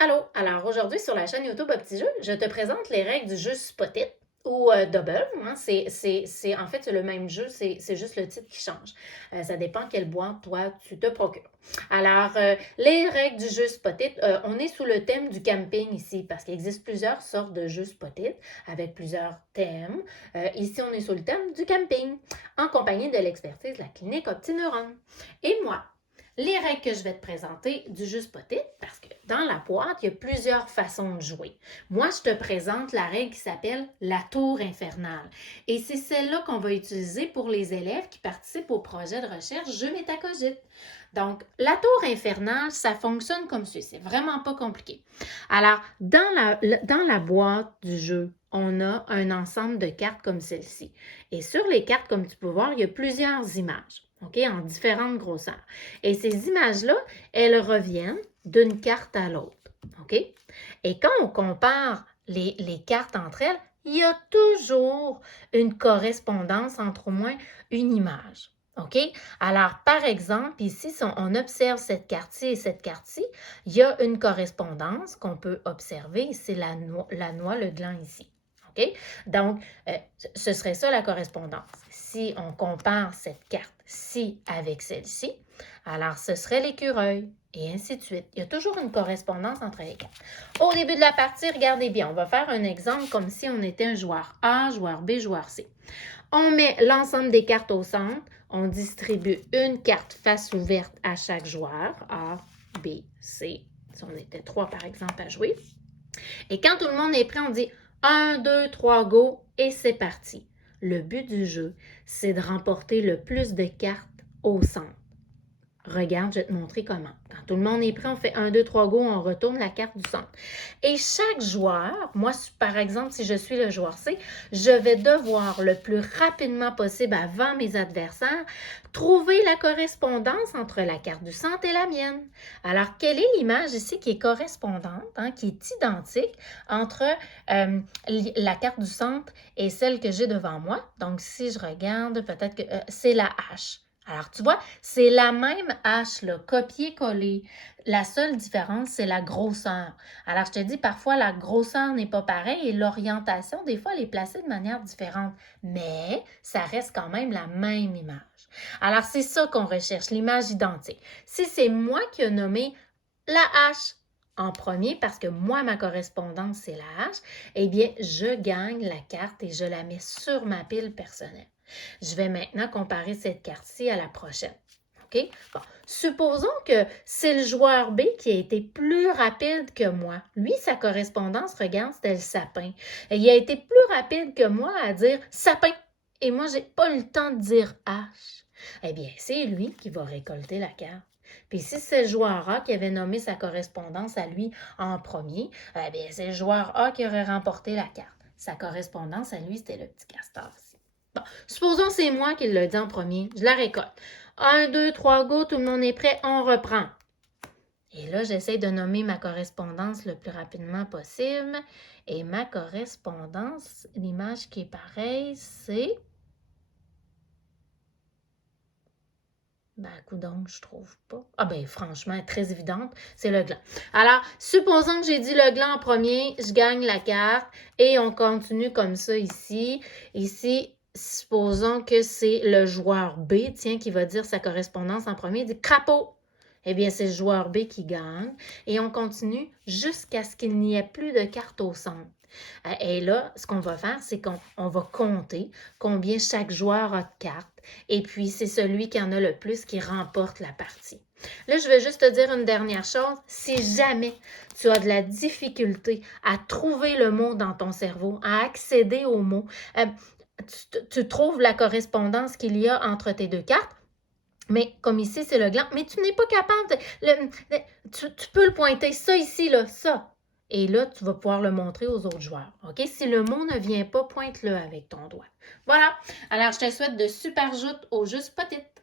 Allô, alors aujourd'hui sur la chaîne YouTube à Petit Jeu, je te présente les règles du jeu Spot-It ou Double. Hein. En fait, c'est le même jeu, c'est juste le titre qui change. Ça dépend quelle boîte toi tu te procures. Alors, les règles du jeu Spot-It, on est sous le thème du camping ici parce qu'il existe plusieurs sortes de jeux Spot-It avec plusieurs thèmes. Ici, on est sous le thème du camping en compagnie de l'expertise de la clinique Optineuron. Et moi, les règles que je vais te présenter du jeu Spot-It, parce que dans la boîte, il y a plusieurs façons de jouer. Moi, je te présente la règle qui s'appelle la tour infernale. Et c'est celle-là qu'on va utiliser pour les élèves qui participent au projet de recherche Jeu Métacogite. Donc, la tour infernale, ça fonctionne comme ceci. C'est vraiment pas compliqué. Alors, dans la boîte du jeu, on a un ensemble de cartes comme celle-ci. Et sur les cartes, comme tu peux voir, il y a plusieurs images. OK, en différentes grosseurs. Et ces images-là, elles reviennent d'une carte à l'autre. OK? Et quand on compare les cartes entre elles, il y a toujours une correspondance entre au moins une image. OK? Alors, par exemple, ici, si on observe cette carte-ci et cette carte-ci, il y a une correspondance qu'on peut observer. C'est la noix, le gland ici. OK? Donc, ce serait ça la correspondance. Si on compare cette carte-ci avec celle-ci, alors ce serait l'écureuil, et ainsi de suite. Il y a toujours une correspondance entre les cartes. Au début de la partie, regardez bien, on va faire un exemple comme si on était un joueur A, joueur B, joueur C. On met l'ensemble des cartes au centre, on distribue une carte face ouverte à chaque joueur, A, B, C, si on était 3 par exemple à jouer. Et quand tout le monde est prêt, on dit 1, 2, 3, go, et c'est parti. Le but du jeu, c'est de remporter le plus de cartes au centre. Regarde, je vais te montrer comment. Quand tout le monde est prêt, on fait 1, 2, 3, go, on retourne la carte du centre. Et chaque joueur, moi par exemple, si je suis le joueur C, je vais devoir le plus rapidement possible avant mes adversaires trouver la correspondance entre la carte du centre et la mienne. Alors, quelle est l'image ici qui est correspondante, hein, qui est identique entre la carte du centre et celle que j'ai devant moi? Donc, si je regarde, peut-être que c'est la hache. Alors, tu vois, c'est la même hache, là, copier-coller. La seule différence, c'est la grosseur. Alors, je te dis, parfois, la grosseur n'est pas pareille et l'orientation, des fois, elle est placée de manière différente. Mais ça reste quand même la même image. Alors, c'est ça qu'on recherche, l'image identique. Si c'est moi qui ai nommé la hache en premier, parce que moi, ma correspondance, c'est la hache, eh bien, je gagne la carte et je la mets sur ma pile personnelle. Je vais maintenant comparer cette carte-ci à la prochaine. OK? Bon. Supposons que c'est le joueur B qui a été plus rapide que moi. Lui, sa correspondance, regarde, c'était le sapin. Et il a été plus rapide que moi à dire sapin. Et moi, je n'ai pas eu le temps de dire hache. Eh bien, c'est lui qui va récolter la carte. Puis si c'est le joueur A qui avait nommé sa correspondance à lui en premier, eh bien, c'est le joueur A qui aurait remporté la carte. Sa correspondance à lui, c'était le petit castor. Bon, supposons que c'est moi qui le dit en premier. Je la récolte. 1, 2, 3, go, tout le monde est prêt, on reprend. Et là, j'essaie de nommer ma correspondance le plus rapidement possible. Et ma correspondance, l'image qui est pareille, c'est... Ben, coudonc, je trouve pas. Ah ben, franchement, elle est très évidente, c'est le gland. Alors, supposons que j'ai dit le gland en premier, je gagne la carte et on continue comme ça ici. Ici, supposons que c'est le joueur B, tiens, qui va dire sa correspondance en premier, il dit crapaud. Eh bien, c'est le joueur B qui gagne et on continue jusqu'à ce qu'il n'y ait plus de cartes au centre. Et là, ce qu'on va faire, c'est qu'on va compter combien chaque joueur a de cartes. Et puis, c'est celui qui en a le plus qui remporte la partie. Là, je vais juste te dire une dernière chose. Si jamais tu as de la difficulté à trouver le mot dans ton cerveau, à accéder au mot, tu trouves la correspondance qu'il y a entre tes deux cartes, mais comme ici, c'est le gland, mais tu n'es pas capable tu peux le pointer, ça ici, là, ça. Et là, tu vas pouvoir le montrer aux autres joueurs. OK? Si le mot ne vient pas, pointe-le avec ton doigt. Voilà. Alors, je te souhaite de super joutes au Juste Petite.